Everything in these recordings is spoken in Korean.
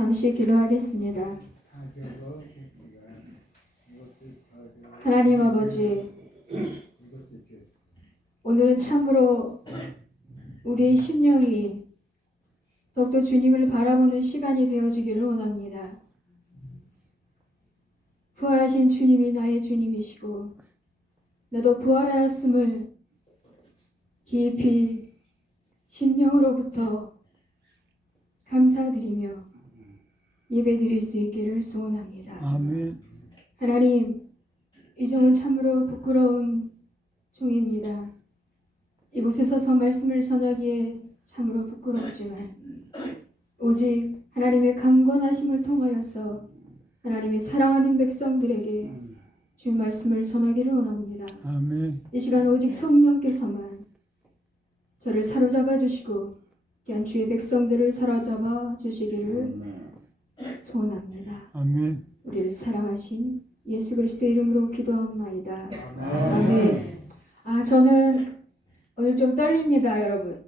잠시 기도하겠습니다. 하나님 아버지, 오늘은 참으로 우리의 심령이 더욱더 주님을 바라보는 시간이 되어지기를 원합니다. 부활하신 주님이 나의 주님이시고 나도 부활하였음을 깊이 심령으로부터 감사드리며 예배드릴 수 있기를 소원합니다. 아멘. 하나님, 이 점은 참으로 부끄러운 종입니다. 이곳에 서서 말씀을 전하기에 참으로 부끄럽지만 오직 하나님의 강권하심을 통하여서 하나님의 사랑하는 백성들에게 주의 말씀을 전하기를 원합니다. 아멘. 이 시간 오직 성령께서만 저를 사로잡아 주시고 귀한 주의 백성들을 사로잡아 주시기를 소원합니다. 아멘. 우리를 사랑하신 예수 그리스도의 이름으로 기도하옵나이다. 아멘. 저는 오늘 좀 떨립니다, 여러분.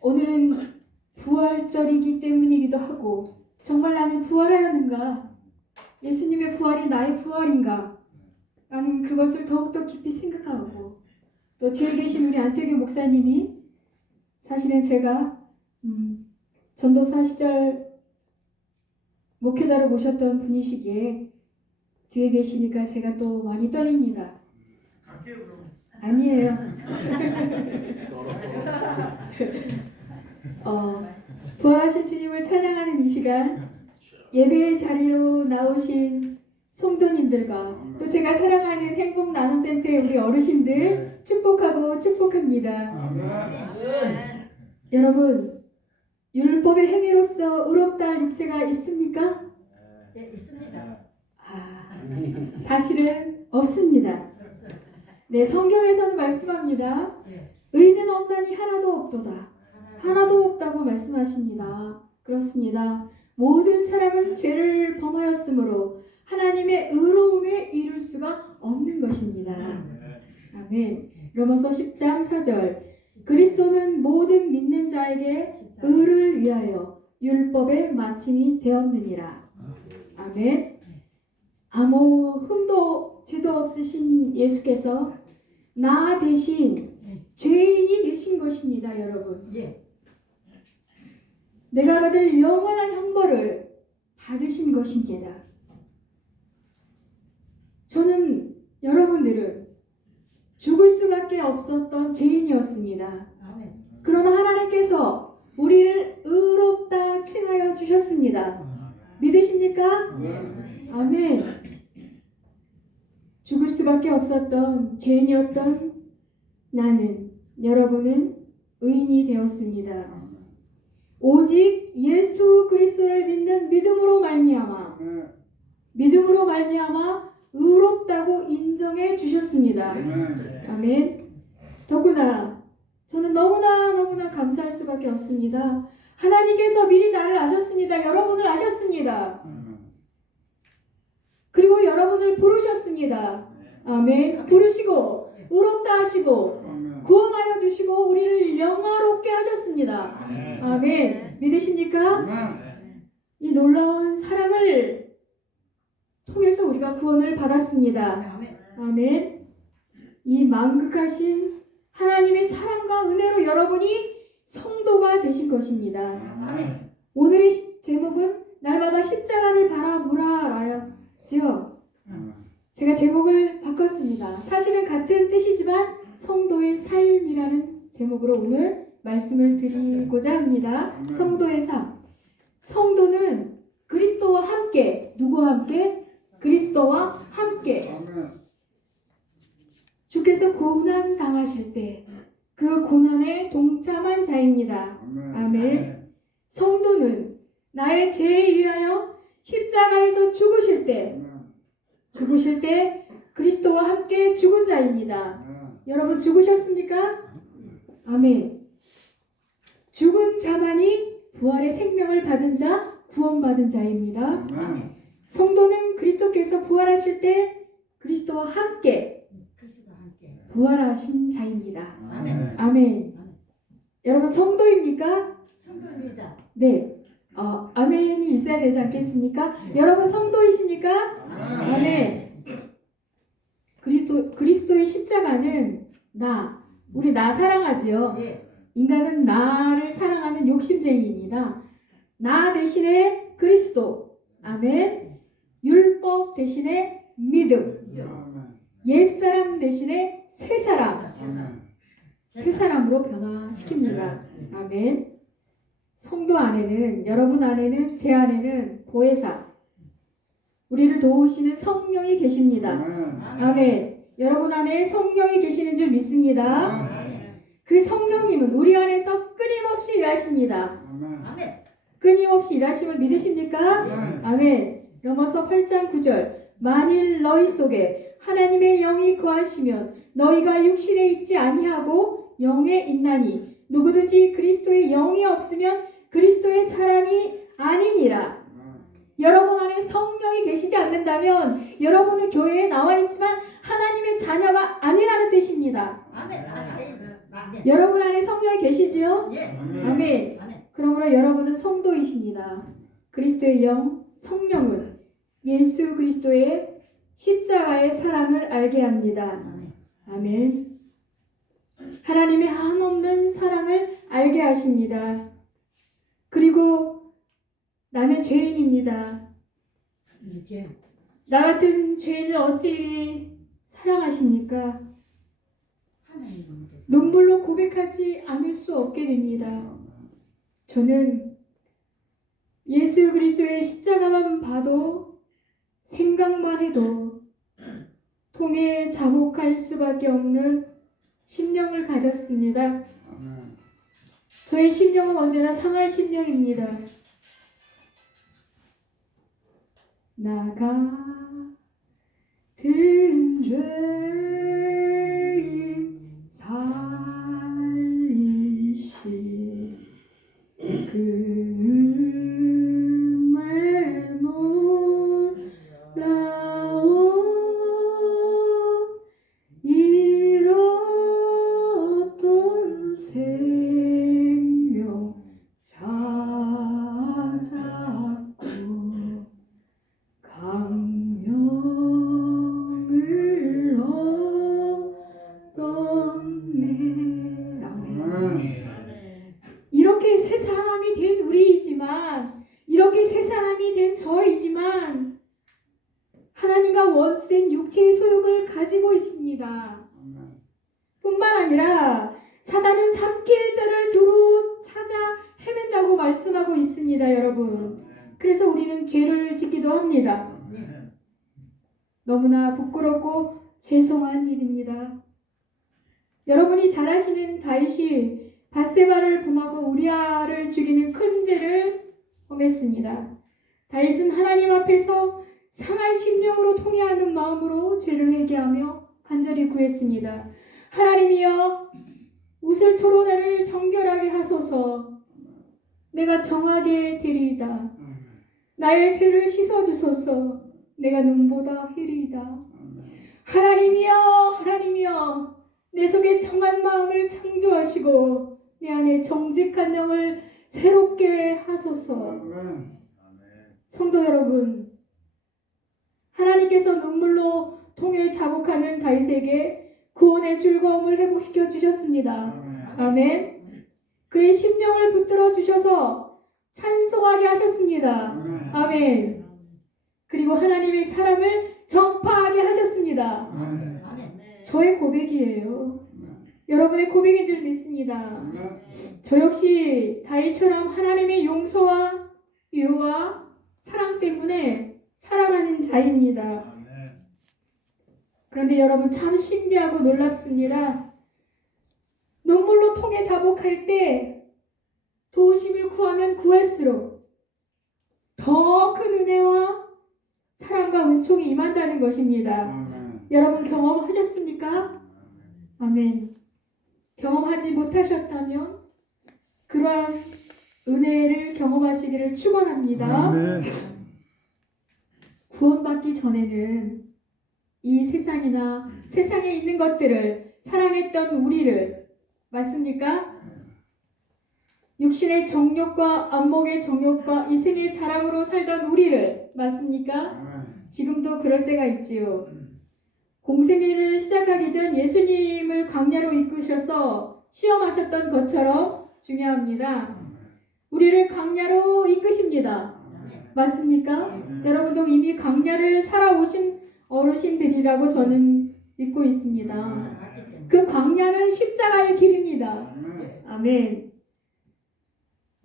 오늘은 부활절이기 때문이기도 하고 정말 나는 부활하였는가? 예수님의 부활이 나의 부활인가? 라는 그것을 더욱더 깊이 생각하고 또 뒤에 계신 우리 안태규 목사님이 사실은 제가 전도사 시절 목회자로 모셨던 분이시기에 뒤에 계시니까 제가 또 많이 떨립니다. 아니에요. 부활하신 주님을 찬양하는 이 시간 예배의 자리로 나오신 성도님들과 또 제가 사랑하는 행복나눔센터의 우리 어르신들 축복하고 축복합니다. 여러분, 율법의 행위로서 의롭다 할 육체가 있습니까? 네, 있습니다. 사실은 없습니다. 네, 성경에서는 말씀합니다. 의는 없나니 하나도 없도다. 하나도 없다고 말씀하십니다. 그렇습니다. 모든 사람은 죄를 범하였으므로 하나님의 의로움에 이룰 수가 없는 것입니다. 아멘. 로마서 10장 4절. 그리스도는 모든 믿는 자에게 의를 위하여 율법의 마침이 되었느니라. 아멘. 아무 흠도 죄도 없으신 예수께서 나 대신 죄인이 되신 것입니다, 여러분. 내가 받을 영원한 형벌을 받으신 것입니다. 저는 여러분들은 죽을 수밖에 없었던 죄인이었습니다. 그러나 하나님께서 우리를 의롭다 칭하여 주셨습니다. 믿으십니까? 아멘. 죽을 수밖에 없었던 죄인이었던 나는, 여러분은 의인이 되었습니다. 오직 예수 그리스도를 믿는 믿음으로 말미암아 의롭다고 인정해 주셨습니다. 아멘. 더구나 저는 너무나 감사할 수밖에 없습니다. 하나님께서 미리 나를 아셨습니다. 여러분을 아셨습니다. 그리고 여러분을 부르셨습니다. 아멘. 부르시고 의롭다 하시고 구원하여 주시고 우리를 영화롭게 하셨습니다. 아멘. 믿으십니까? 이 놀라운 사랑을 통해서 우리가 구원을 받았습니다. 아멘. 이 만극하신 하나님의 사랑과 은혜로 여러분이 성도가 되신 것입니다. 오늘의 제목은 날마다 십자가를 바라보라라지요. 제가 제목을 바꿨습니다. 사실은 같은 뜻이지만 성도의 삶이라는 제목으로 오늘 말씀을 드리고자 합니다. 성도의 삶. 성도는 그리스도와 함께, 누구와 함께? 그리스도와 함께. 주께서 고난 당하실 때 그 고난에 동참한 자입니다. 아멘. 성도는 나의 죄에 위하여 십자가에서 죽으실 때 그리스도와 함께 죽은 자입니다. 여러분 죽으셨습니까? 아멘. 죽은 자만이 부활의 생명을 받은 자, 구원받은 자입니다. 성도는 그리스도께서 부활하실 때 그리스도와 함께 부활하신 자입니다. 아멘. 여러분 성도입니까? 성도입니다. 네. 아멘이 있어야 되지 않겠습니까? 여러분 성도이십니까? 아멘. 그리스도의 십자가는 우리 나 사랑하지요. 예. 인간은 나를 사랑하는 욕심쟁이입니다. 나 대신에 그리스도. 아멘. 율법 대신에 믿음. 옛사람 대신에 새사람. 새사람으로 변화시킵니다. 아멘. 성도 안에는, 여러분 안에는, 제 안에는 보혜사, 우리를 도우시는 성령이 계십니다. 아멘. 여러분 안에 성령이 계시는 줄 믿습니다. 그 성령님은 우리 안에서 끊임없이 일하십니다. 아멘. 끊임없이 일하심을 믿으십니까? 아멘. 로마서 8장 9절. 만일 너희 속에 하나님의 영이 거하시면 너희가 육신에 있지 아니하고 영에 있나니 누구든지 그리스도의 영이 없으면 그리스도의 사람이 아니니라. 여러분 안에 성령이 계시지 않는다면 여러분은 교회에 나와 있지만 하나님의 자녀가 아니라는 뜻입니다. 아멘. 여러분 안에 성령이 계시지요? 예. 아멘. 그러므로 여러분은 성도이십니다. 그리스도의 영, 성령은 예수 그리스도의 십자가의 사랑을 알게 합니다. 아멘. 하나님의 한없는 사랑을 알게 하십니다. 그리고 나는 죄인입니다. 나 같은 죄인을 어찌 사랑하십니까? 눈물로 고백하지 않을 수 없게 됩니다. 저는 예수 그리스도의 십자가만 봐도 생각만 해도 통에 자복할 수밖에 없는 심령을 가졌습니다. 저의 심령은 언제나 상할 심령입니다. 나 같은 죄인 살리시 금에 놀라워 잃었던 생명 찾았고 감명을 얻었네. 아멘. 이렇게 새 사람이 된 우리이지만, 이렇게 새 사람이 된 저이지만 하나님과 원수된 육체의 소욕을 가지고 있습니다. 뿐만 아니라 사단은 삼킬 자를 두루 찾아 헤맨다고 말씀하고 있습니다, 여러분. 그래서 우리는 죄를 짓기도 합니다. 너무나 부끄럽고 죄송한 일입니다. 여러분이 잘 아시는 다윗이 밧세바를 범하고 우리아를 죽이는 큰 죄를 범했습니다. 다윗은 하나님 앞에서 상한 심령으로 통회하는 마음으로 죄를 회개하며 간절히 구했습니다. 하나님이여, 우슬초로 나를 정결하게 하소서. 내가 정하게 되리이다. 나의 죄를 씻어주소서. 내가 눈보다 희리이다. 하나님이여, 하나님이여, 내 속에 정한 마음을 창조하시고 내 안에 정직한 영을 새롭게 하소서. 성도 여러분, 하나님께서 눈물로 통에 자복하는 다윗에게 구원의 즐거움을 회복시켜 주셨습니다. 아멘. 그의 심령을 붙들어 주셔서 찬송하게 하셨습니다. 아멘. 그리고 하나님의 사랑을 전파하게 하셨습니다. 저의 고백이에요. 여러분의 고백인 줄 믿습니다. 저 역시 다윗처럼 하나님의 용서와 위로와 사랑 때문에 살아가는 자입니다. 그런데 여러분, 참 신기하고 놀랍습니다. 눈물로 통에 자복할 때 도우심을 구하면 구할수록 더 큰 은혜와 사랑과 은총이 임한다는 것입니다. 여러분 경험하셨습니까? 아멘. 경험하지 못하셨다면 그러한 은혜를 경험하시기를 축원합니다. 아멘. 구원받기 전에는 이 세상이나 세상에 있는 것들을 사랑했던 우리를, 맞습니까? 육신의 정욕과 안목의 정욕과 이생의 자랑으로 살던 우리를 맞습니까? 지금도 그럴 때가 있지요. 공생애를 시작하기 전 예수님을 광야로 이끄셔서 시험하셨던 것처럼 중요합니다. 우리를 광야로 이끄십니다. 맞습니까? 여러분도 이미 광야를 살아오신 어르신들이라고 저는 믿고 있습니다. 그 광야는 십자가의 길입니다. 아멘.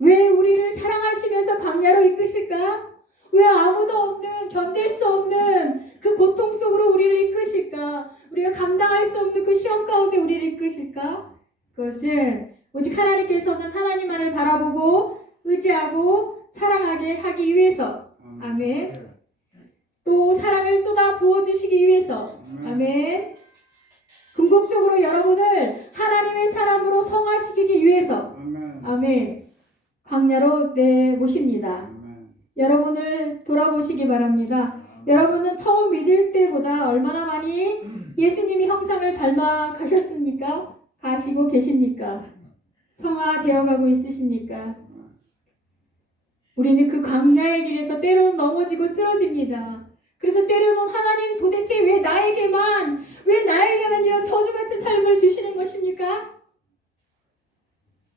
왜 우리를 사랑하시면서 광야로 이끄실까? 왜 아무도 없는, 견딜 수 없는 그 고통 속으로 우리를 이끄실까? 우리가 감당할 수 없는 그 시험 가운데 우리를 이끄실까? 그것은 오직 하나님께서는 하나님만을 바라보고 의지하고 사랑하게 하기 위해서, 아멘. 또 사랑을 쏟아 부어주시기 위해서, 아멘. 궁극적으로 여러분을 하나님의 사람으로 성화시키기 위해서, 아멘. 광야로 내모십니다. 여러분을 돌아보시기 바랍니다. 여러분은 처음 믿을 때보다 얼마나 많이 예수님이 형상을 닮아 가셨습니까? 가시고 계십니까? 성화되어 가고 있으십니까? 우리는 그 광야의 길에서 때로는 넘어지고 쓰러집니다. 그래서 때로는 하나님 도대체 왜 나에게만 이런 저주 같은 삶을 주시는 것입니까?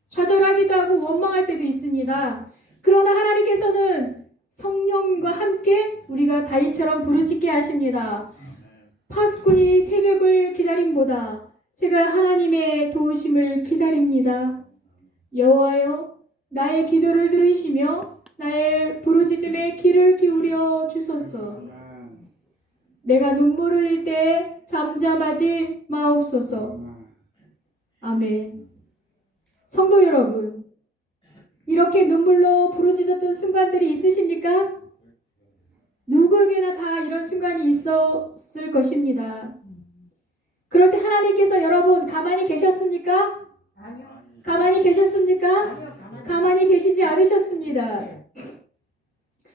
좌절하기도 하고 원망할 때도 있습니다. 그러나 하나님께서는 성령과 함께 우리가 다윗처럼 부르짖게 하십니다. 파수꾼이 새벽을 기다림보다 제가 하나님의 도우심을 기다립니다. 여호와여, 나의 기도를 들으시며 나의 부르짖음에 귀를 기울여 주소서. 내가 눈물을 흘릴 때 잠잠하지 마옵소서. 아멘. 성도 여러분, 이렇게 눈물로 부르짖었던 순간들이 있으십니까? 누구에게나 다 이런 순간이 있었을 것입니다. 그럴 때 하나님께서 여러분 가만히 계셨습니까? 아니요. 가만히 계셨습니까? 아니요. 가만히 계시지 않으셨습니다.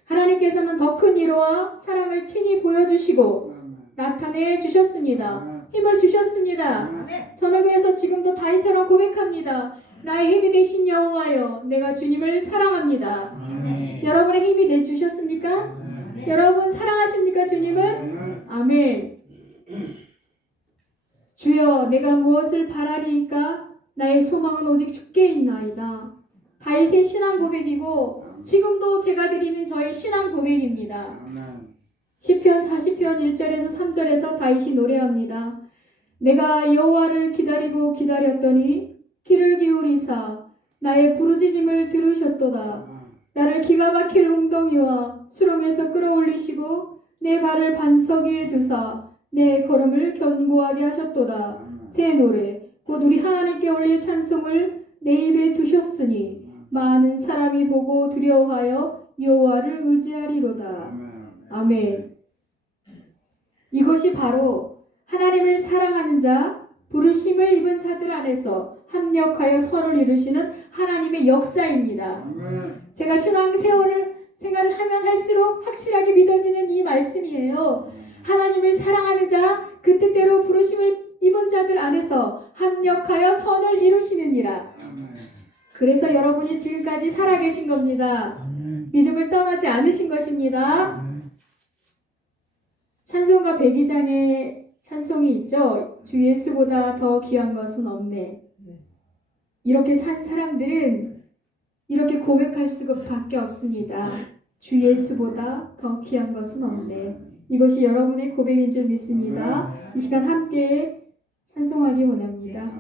하나님께서는 더 큰 위로와 사랑을 친히 보여주시고 나타내 주셨습니다. 힘을 주셨습니다. 저는 그래서 지금도 다윗처럼 고백합니다. 나의 힘이 되신 여호와여, 내가 주님을 사랑합니다. 여러분의 힘이 돼 주셨습니까? 여러분 사랑하십니까 주님을? 아멘. 주여, 내가 무엇을 바라리이까? 나의 소망은 오직 주께 있나이다. 다윗의 신앙 고백이고 지금도 제가 드리는 저의 신앙 고백입니다. 시편 40편 1절에서 3절에서 다윗이 노래합니다. 내가 여호와를 기다리고 기다렸더니 귀를 기울이사 나의 부르짖음을 들으셨도다. 나를 기가 막힐 웅덩이와 수렁에서 끌어올리시고 내 발을 반석 위에 두사 내 걸음을 견고하게 하셨도다. 새 노래 곧 우리 하나님께 올릴 찬송을 내 입에 두셨으니 많은 사람이 보고 두려워하여 여호와를 의지하리로다. 아멘. 이것이 바로 하나님을 사랑하는 자, 부르심을 입은 자들 안에서 합력하여 서로를 이루시는 하나님의 역사입니다. 제가 신앙 생활을 하면 할수록 확실하게 믿어지는 이 말씀이에요. 하나님을 사랑하는 자, 그 뜻대로 부르심을 입은 자들 안에서 합력하여 선을 이루시느니라. 그래서 여러분이 지금까지 살아계신 겁니다. 믿음을 떠나지 않으신 것입니다. 찬송가 102장에 찬송이 있죠. 주 예수보다 더 귀한 것은 없네. 이렇게 산 사람들은 이렇게 고백할 수밖에 없습니다. 주 예수보다 더 귀한 것은 없네. 이것이 여러분의 고백인 줄 믿습니다. 이 시간 함께 찬송하기 원합니다.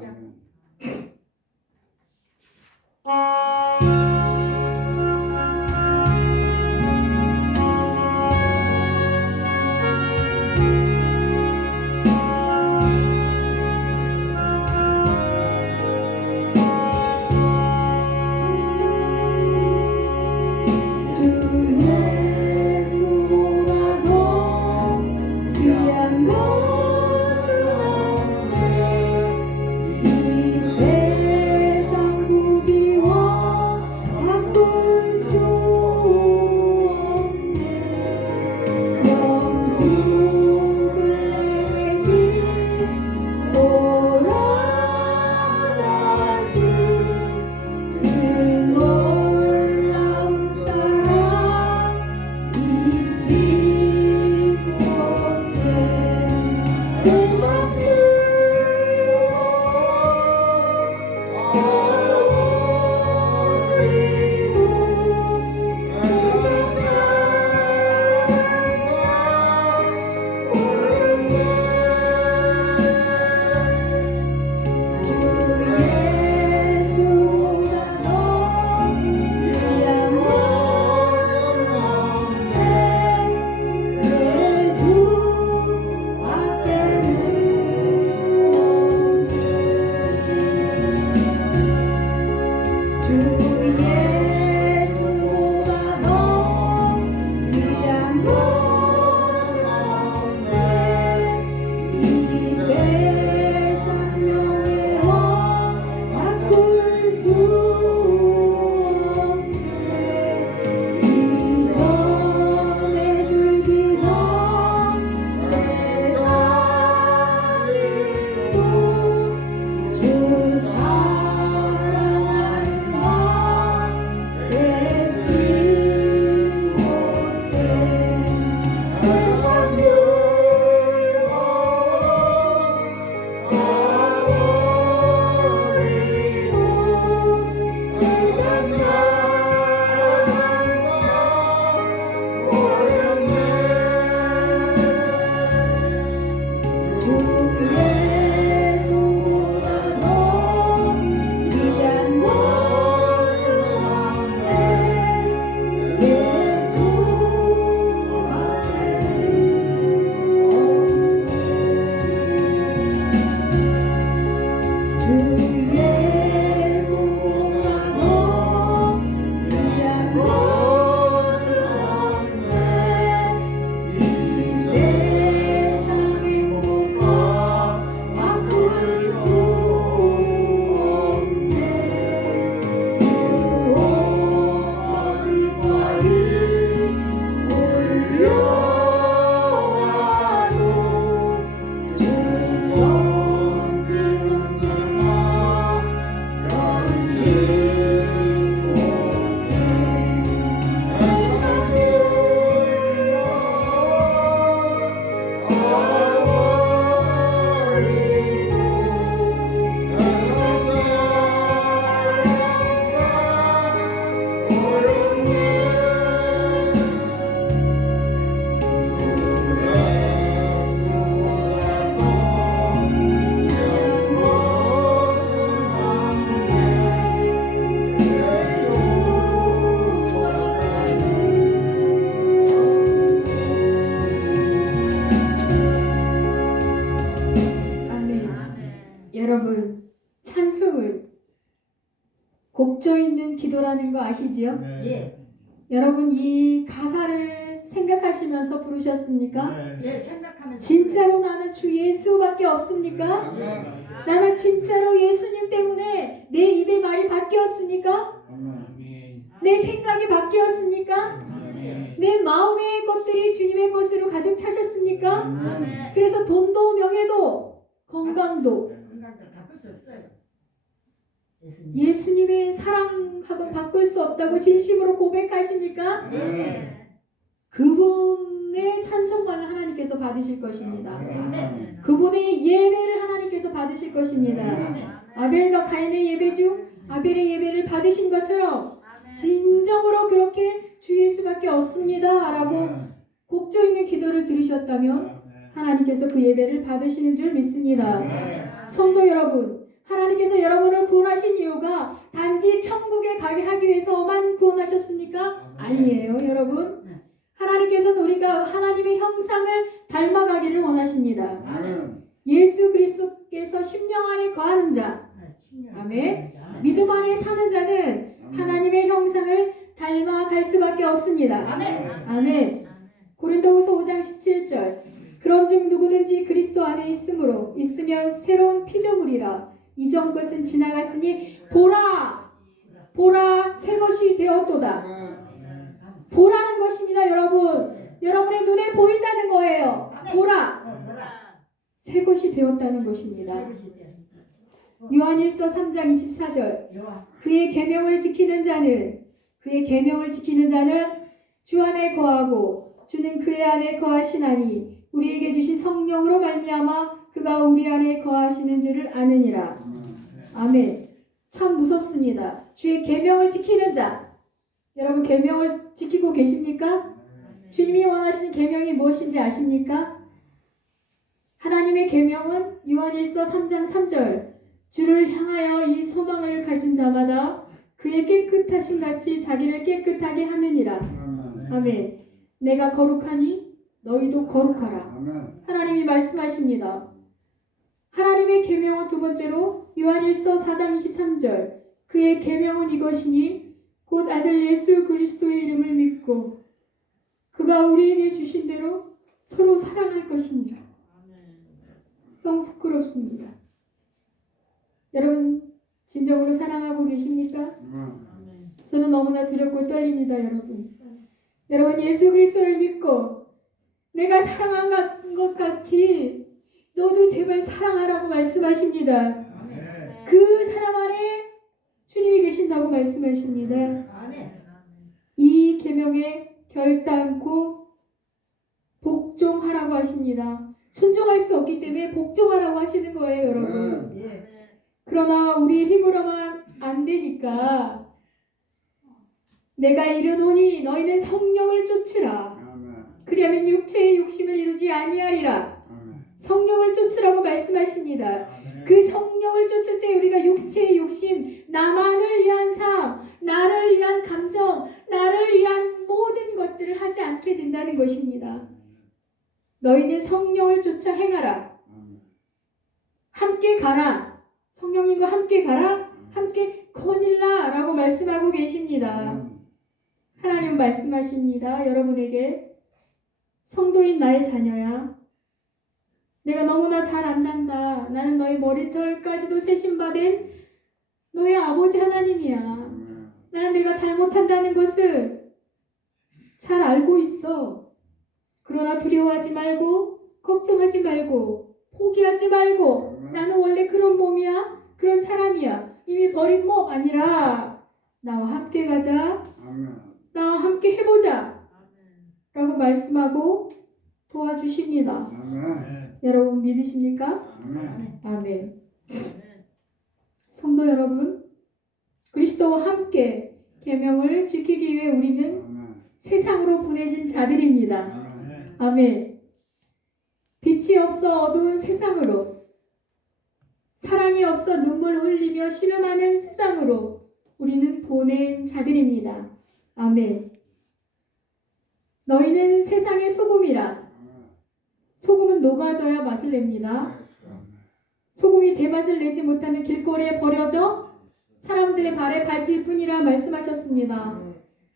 여러분, 찬송은 곡조 있는 기도라는 거 아시지요? 예. 여러분, 이 가사를 생각하시면서 부르셨습니까? 예, 생각하면서. 진짜로 나는 주 예수밖에 없습니까? 나는 진짜로 예수님 때문에 내 입의 말이 바뀌었습니까? 내 생각이 바뀌었습니까? 내 마음의 것들이 주님의 것으로 가득 차셨습니까? 그래서 돈도 명예도 건강도 건강도 바꿀 수 없어요. 예수님의 사랑하고 바꿀 수 없다고 진심으로 고백하십니까? 그분의 찬송만을 하나님께서 받으실 것입니다. 그분의 예배를 하나님께서 받으실 것입니다. 아벨과 가인의 예배 중 아벨의 예배를 받으신 것처럼 진정으로 그렇게 주 예수밖에 없습니다 라고 곡조 있는 기도를 들으셨다면 하나님께서 그 예배를 받으시는 줄 믿습니다. 성도 여러분, 하나님께서 여러분을 구원하신 이유가 단지 천국에 가게 하기 위해서만 구원하셨습니까? 아니에요, 여러분. 하나님께서는 우리가 하나님의 형상을 닮아가기를 원하십니다. 예수 그리스도께서 심령 안에 거하는 자, 아멘. 믿음 안에 사는 자는 하나님의 형상을 닮아갈 수밖에 없습니다. 아멘. 고린도후서 5장 17절. 그런즉 누구든지 그리스도 안에 있으면 새로운 피조물이라. 이전 것은 지나갔으니 보라 새 것이 되었도다. 보라는 것입니다, 여러분. 여러분의 눈에 보인다는 거예요. 보라 새 것이 되었다는 것입니다. 요한일서 3장 24절. 그의 계명을 지키는 자는 주 안에 거하고 주는 그의 안에 거하시나니 우리에게 주신 성령으로 말미암아 그가 우리 안에 거하시는 줄을 아느니라. 아멘. 참 무섭습니다. 주의 계명을 지키는 자. 여러분, 계명을 지키고 계십니까? 주님이 원하시는 계명이 무엇인지 아십니까? 하나님의 계명은 요한일서 3장 3절. 주를 향하여 이 소망을 가진 자마다 그의 깨끗하신 같이 자기를 깨끗하게 하느니라. 아멘. 내가 거룩하니 너희도 거룩하라. 하나님이 말씀하십니다. 하나님의 계명은 두 번째로 요한일서 4장 23절. 그의 계명은 이것이니 곧 아들 예수 그리스도의 이름을 믿고 그가 우리에게 주신 대로 서로 사랑할 것이니라. 너무 부끄럽습니다. 여러분, 진정으로 사랑하고 계십니까? 저는 너무나 두렵고 떨립니다, 여러분. 여러분, 예수 그리스도를 믿고 내가 사랑한 것 같이 너도 제발 사랑하라고 말씀하십니다. 그 사람 안에 주님이 계신다고 말씀하십니다. 이 계명에 결단코 복종하라고 하십니다. 순종할 수 없기 때문에 복종하라고 하시는 거예요, 여러분. 그러나 우리 힘으로만 안 되니까 내가 이르노니 너희는 성령을 쫓으라. 그리하면 육체의 욕심을 이루지 아니하리라. 성령을 쫓으라고 말씀하십니다. 그 성령을 쫓을 때 우리가 육체의 욕심, 나만을 위한 삶, 나를 위한 감정, 나를 위한 모든 것들을 하지 않게 된다는 것입니다. 너희는 성령을 쫓아 행하라. 함께 가라. 성령님과 함께 가라. 함께 거닐라 라고 말씀하고 계십니다. 하나님 말씀하십니다. 여러분에게 성도인 나의 자녀야, 내가 너무나 잘 안단다. 나는 너희 머리털까지도 세심받은 너의 아버지 하나님이야. 나는 내가 잘못한다는 것을 잘 알고 있어. 그러나 두려워하지 말고 걱정하지 말고 포기하지 말고 나는 원래 그런 몸이야. 그런 사람이야. 이미 버린 몸 아니라 나와 함께 가자. 아멘. 나와 함께 해보자. 라고 말씀하고 도와주십니다. 아멘. 여러분 믿으십니까? 아멘. 아멘. 성도 여러분, 그리스도와 함께 계명을 지키기 위해 우리는 아멘. 세상으로 보내진 자들입니다. 아멘. 아멘. 빛이 없어 어두운 세상으로, 사랑이 없어 눈물 흘리며 신음하는 세상으로 우리는 보낸 자들입니다. 아멘. 너희는 세상의 소금이라. 소금은 녹아져야 맛을 냅니다. 소금이 제맛을 내지 못하면 길거리에 버려져 사람들의 발에 밟힐 뿐이라 말씀하셨습니다.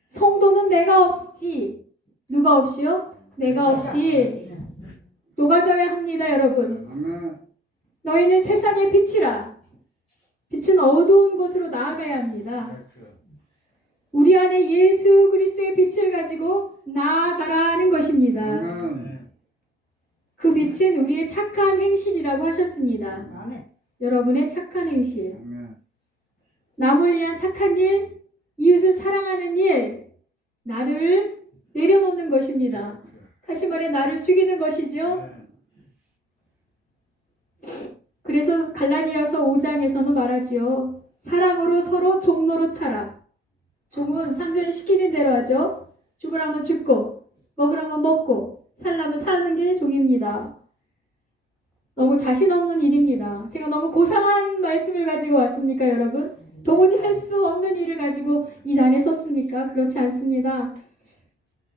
성도는 내가 없이, 누가 없이요? 내가 없이 녹아져야 합니다, 여러분. 아멘. 너희는 세상의 빛이라. 빛은 어두운 곳으로 나아가야 합니다. 우리 안에 예수 그리스도의 빛을 가지고 나아가라는 것입니다. 아멘. 그 빛은 우리의 착한 행실이라고 하셨습니다. 여러분의 착한 행실, 아멘. 남을 위한 착한 일, 이웃을 사랑하는 일, 나를 내려놓는 것입니다. 다시 말해 나를 죽이는 것이죠. 그래서 갈라디아서 5장에서는 말하지요. 사랑으로 서로 종노릇하라. 종은 상전시키는 대로 하죠. 죽으라면 죽고 먹으라면 먹고 살라면 사는 게 종입니다. 너무 자신 없는 일입니다. 제가 너무 고상한 말씀을 가지고 왔습니까, 여러분? 도무지 할 수 없는 일을 가지고 이 단에 섰습니까? 그렇지 않습니다.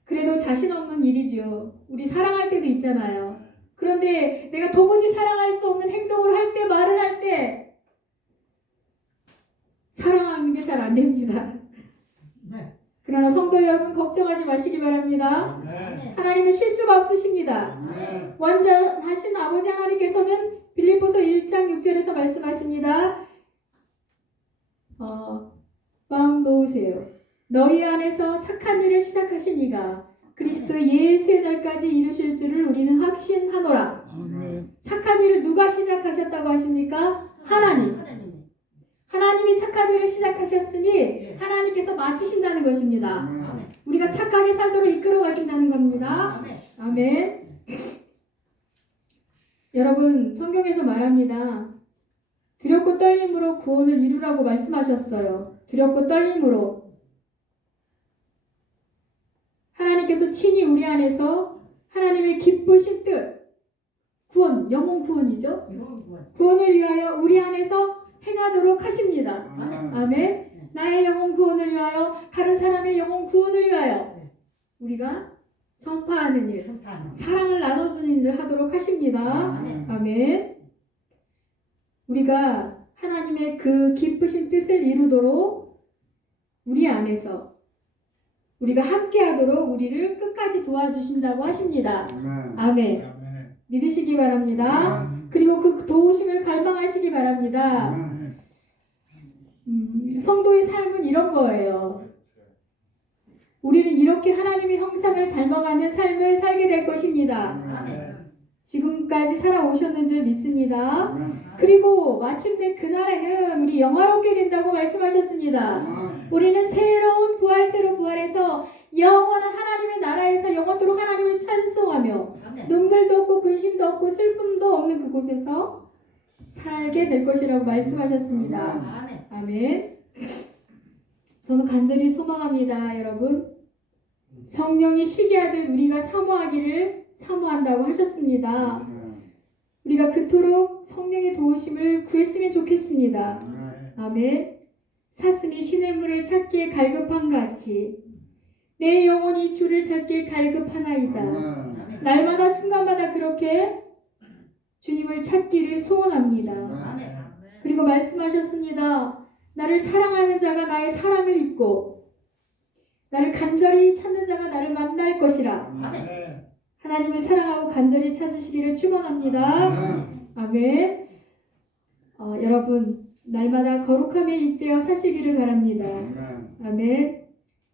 그래도 자신 없는 일이지요. 우리 사랑할 때도 있잖아요. 그런데 내가 도무지 사랑할 수 없는 행동을 할 때, 말을 할 때 사랑하는 게 잘 안 됩니다. 그러나 성도 여러분 걱정하지 마시기 바랍니다. 하나님은 실수가 없으십니다. 아멘. 완전하신 아버지 하나님께서는 빌립보서 1장 6절에서 말씀하십니다. 마음 놓으세요. 너희 안에서 착한 일을 시작하신 이가 그리스도 예수의 날까지 이루실 줄을 우리는 확신하노라. 아멘. 착한 일을 누가 시작하셨다고 하십니까? 하나님. 하나님이 착한 일을 시작하셨으니 하나님께서 마치신다는 것입니다. 아멘. 우리가 착하게 살도록 이끌어 가신다는 겁니다. 아멘. 여러분, 성경에서 말합니다. 두렵고 떨림으로 구원을 이루라고 말씀하셨어요. 두렵고 떨림으로. 하나님께서 친히 우리 안에서 하나님의 기쁘신 뜻, 구원, 영혼 구원이죠. 구원을 위하여 우리 안에서 행하도록 하십니다. 아멘. 아멘. 나의 영혼 구원을 위하여, 다른 사람의 영혼 구원을 위하여 우리가 전파하는 일, 사랑을 나눠주는 일을 하도록 하십니다. 아멘. 우리가 하나님의 그 기쁘신 뜻을 이루도록 우리 안에서 우리가 함께하도록 우리를 끝까지 도와주신다고 하십니다. 아멘. 아멘. 믿으시기 바랍니다. 그리고 그 도우심을 갈망하시기 바랍니다. 아멘. 성도의 삶은 이런 거예요. 우리는 이렇게 하나님의 형상을 닮아가는 삶을 살게 될 것입니다. 지금까지 살아오셨는 줄 믿습니다. 아멘. 그리고 마침내 그날에는 우리 영화롭게 된다고 말씀하셨습니다. 아멘. 우리는 새로운 부활체로 부활해서 영원한 하나님의 나라에서 영원토록 하나님을 찬송하며 눈물도 없고 근심도 없고 슬픔도 없는 그곳에서 살게 될 것이라고 말씀하셨습니다. 아멘. 저는 간절히 소망합니다, 여러분. 성령이 시기하듯 우리가 사모하기를 사모한다고 하셨습니다. 우리가 그토록 성령의 도우심을 구했으면 좋겠습니다. 아멘. 사슴이 시냇물을 찾기에 갈급한 같이 내 영혼이 주를 찾기에 갈급하나이다. 날마다 순간마다 그렇게 주님을 찾기를 소원합니다. 그리고 말씀하셨습니다. 나를 사랑하는 자가 나의 사랑을 잊고 나를 간절히 찾는 자가 나를 만날 것이라. 하나님을 사랑하고 간절히 찾으시기를 축원합니다. 아멘. 여러분 날마다 거룩함에 잇대어 사시기를 바랍니다. 아멘.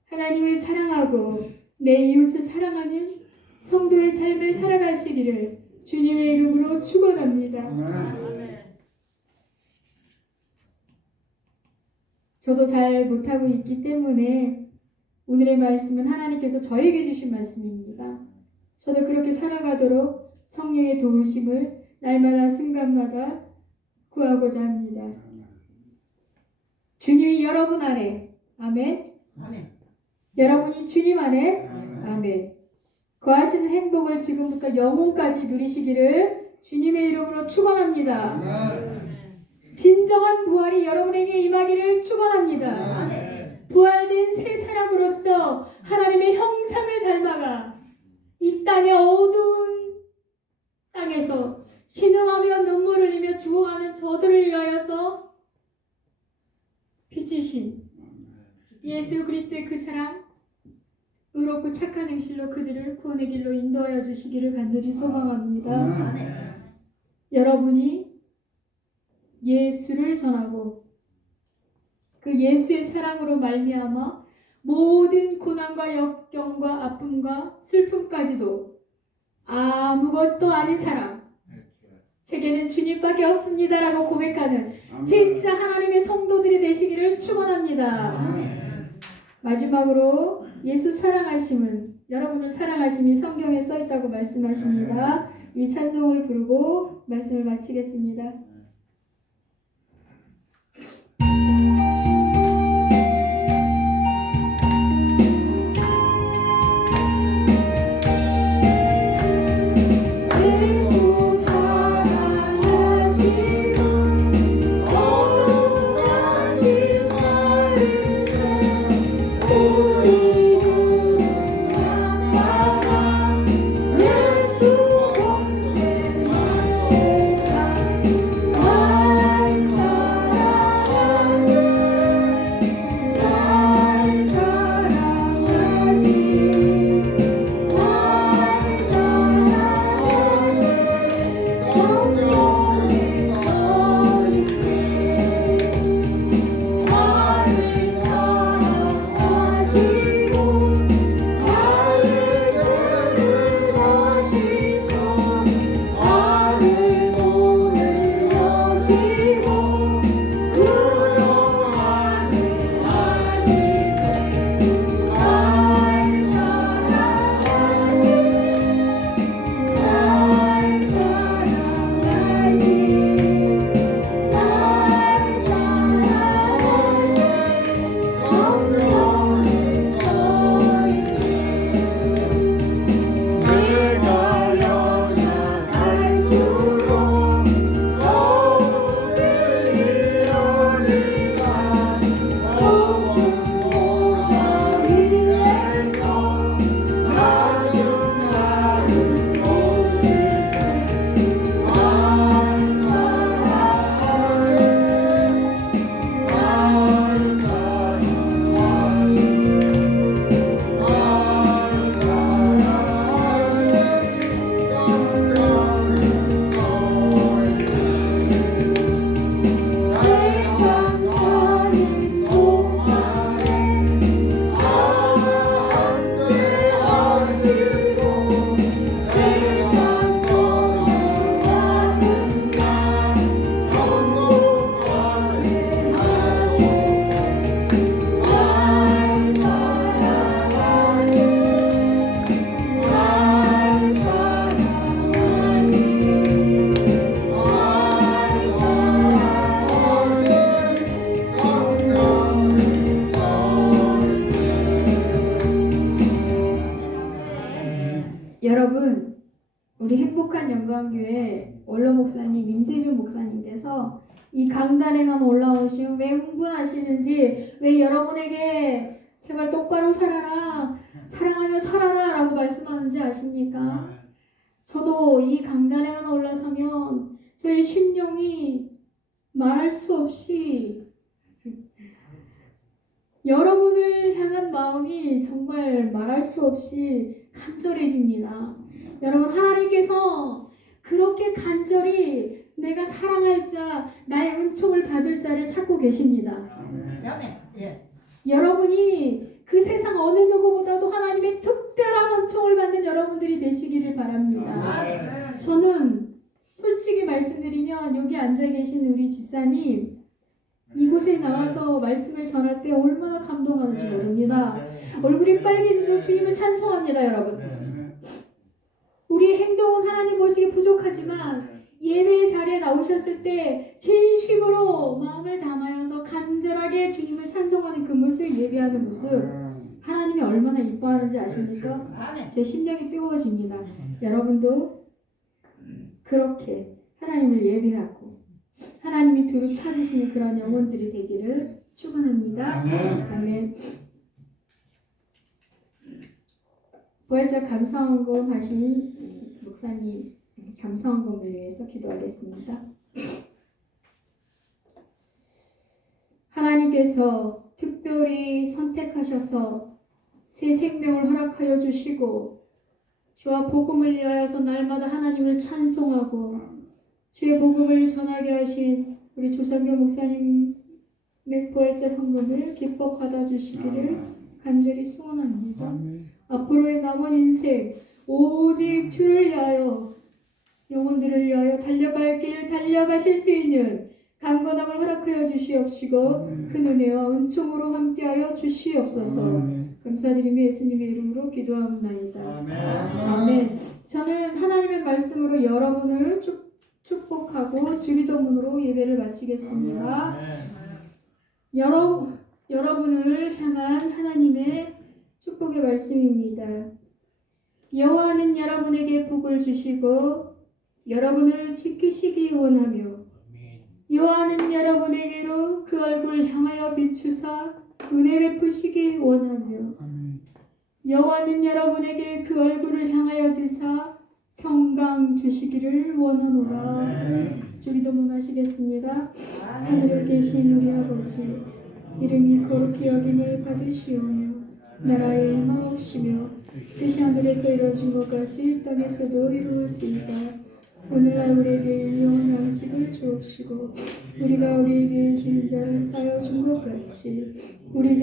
하나님을 사랑하고 내 이웃을 사랑하는 성도의 삶을 살아가시기를 주님의 이름으로 축원합니다. 저도 잘 못하고 있기 때문에 오늘의 말씀은 하나님께서 저에게 주신 말씀입니다. 저도 그렇게 살아가도록 성령의 도우심을 날마다 순간마다 구하고자 합니다. 주님이 여러분 안에, 아멘. 아멘. 여러분이 주님 안에, 아멘. 아멘. 거하시는 행복을 지금부터 영혼까지 누리시기를 주님의 이름으로 축원합니다. 진정한 부활이 여러분에게 임하기를 축원합니다. 아멘. 부활된 새 사람으로서 하나님의 형상을 닮아가 이 땅의 어두운 땅에서 신음하며 눈물을 흘리며 죽어가는 저들을 위하여서 빚으신 예수 그리스도의 그 사랑, 의롭고 착한 행실로 그들을 구원의 길로 인도하여 주시기를 간절히 소망합니다. 아멘. 여러분이 예수를 전하고 그 예수의 사랑으로 말미암아 모든 고난과 역경과 아픔과 슬픔까지도 아무것도 아닌 사람, 제게는 주님밖에 없습니다라고 고백하는 진짜 하나님의 성도들이 되시기를 축원합니다. 마지막으로 예수 사랑하심은 여러분을 사랑하심이 성경에 써 있다고 말씀하십니다. 이 찬송을 부르고 말씀을 마치겠습니다. 여러분, 우리 행복한 영광교회 원로 목사님 임세준 목사님께서 이 강단에만 올라오시면 왜 흥분하시는지, 왜 여러분에게 제발 똑바로 살아라, 사랑하며 살아라 라고 말씀하는지 아십니까? 저도 이 강단에만 올라서면 저희 심령이 말할 수 없이 여러분을 향한 마음이 정말 말할 수 없이 간절해집니다. 여러분, 하나님께서 그렇게 간절히 내가 사랑할 자, 나의 은총을 받을 자를 찾고 계십니다. 아멘. 예. 여러분이 그 세상 어느 누구보다도 하나님의 특별한 은총을 받는 여러분들이 되시기를 바랍니다. 아멘. 저는 솔직히 말씀드리면 여기 앉아 계신 우리 집사님, 이곳에 나와서 말씀을 전할 때 얼마나 감동하는지 모릅니다. 얼굴이 빨개지도록 주님을 찬송합니다, 여러분. 우리 행동은 하나님 보시기에 부족하지만 예배의 자리에 나오셨을 때 진심으로 마음을 담아서 간절하게 주님을 찬송하는 그 모습, 예배하는 모습, 하나님이 얼마나 이뻐하는지 아십니까? 아멘. 제 심령이 뜨거워집니다. 여러분도 그렇게 하나님을 예배하고 하나님이 두루 찾으시는 그런 영혼들이 되기를 축원합니다. 아멘. 부활절 감사헌금 하신 목사님 감사헌금을 위해서 기도하겠습니다. 하나님께서 특별히 선택하셔서 새 생명을 허락하여 주시고 주와 복음을 위하여서 날마다 하나님을 찬송하고 주의 복음을 전하게 하신 우리 조성교 목사님의 부활절 헌금을 기뻐 받아주시기를 간절히 소원합니다. 앞으로의 남은 인생 오직 주를 위하여 영혼들을 위하여 달려갈 길 달려가실 수 있는 강건함을 허락하여 주시옵시고 큰 은혜와 은총으로 함께하여 주시옵소서. 감사드리며 예수님의 이름으로 기도하옵나이다. 아멘. 저는 하나님의 말씀으로 여러분을 축복하고 주기도문으로 예배를 마치겠습니다. 여러분을 향한 하나님의 축복의 말씀입니다. 여호와는 여러분에게 복을 주시고 여러분을 지키시기 원하며 여호와는 여러분에게로 그 얼굴 향하여 비추사 은혜 베푸시기 원하며 여호와는 여러분에게 그 얼굴을 향하여 드사 평강 주시기를 원하노라. 주기도문 하시겠습니다. 하늘에 계신 우리 아버지, 이름이 거룩히 여김을 받으시오며 나라의 임하옵시며 뜻이 하늘에서 이루어진 것 같이 땅에서도 이루어지이다. 오늘날 우리에게 일용할 양식을 주옵시고 우리가 우리에게 죄인 자를 사하여 준 것 같이 우리